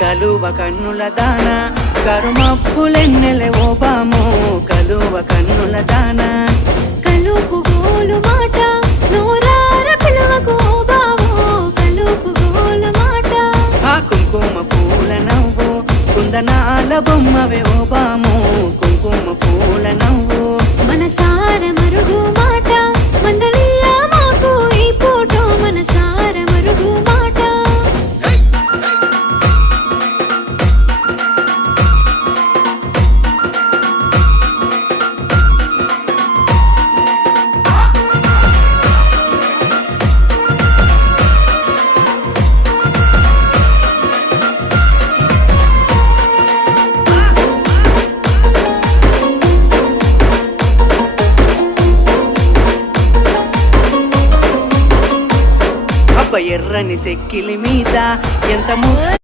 కలువ కన్నుల దాన కరుమప్పులెన్నెలే ఓ బాము కలువ కన్నుల దాన కలుపు గోలు మాట నూరార పిలువకు ఓ బావో కలుపు గోలు మాట ఆ కుంకుమ పూల నవ్వు కుందనాల బొమ్మవే ఓ బాము కుంకుమ పూల నవ్వు మనసార మరుగు మాట మందలియ మాకు ఈ పూట మనసార మరుగు మాట అబ్బ ఎర్రని సెక్కిలి మీద ఎంత